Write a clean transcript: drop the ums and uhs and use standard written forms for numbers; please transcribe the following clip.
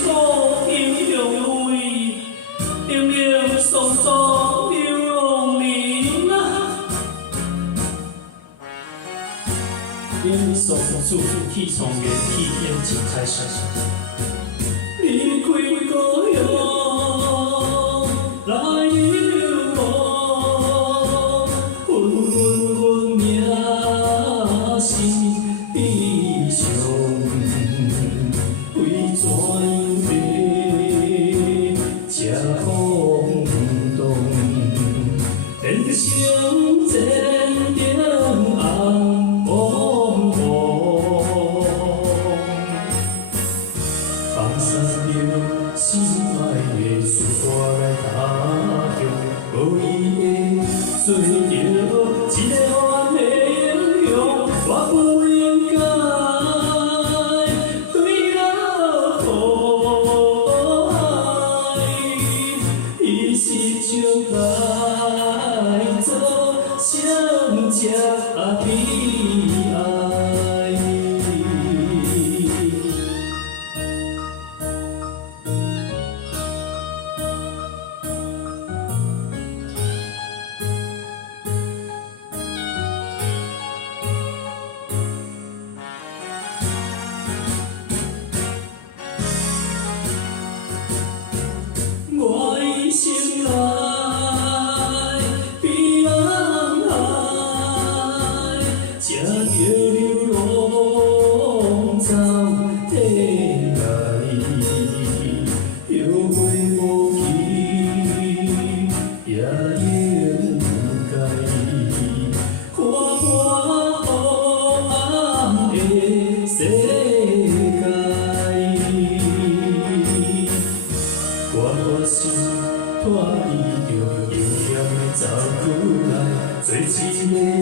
楚英雄位，英明双双流明啊！英雄处气从远，气眼睛开闪。离开故乡来游望，分命是悲伤。为怎样要这轰动？人生前程红茫茫，放下着心爱的事带来他乡，无伊会做着一个完美英雄，我不应该。来做相接悲哀。我的心内。才着流浪走体内，后悔无期，也应该看破黑暗的世界。我心拖伊着悠闲的走过来，做一个。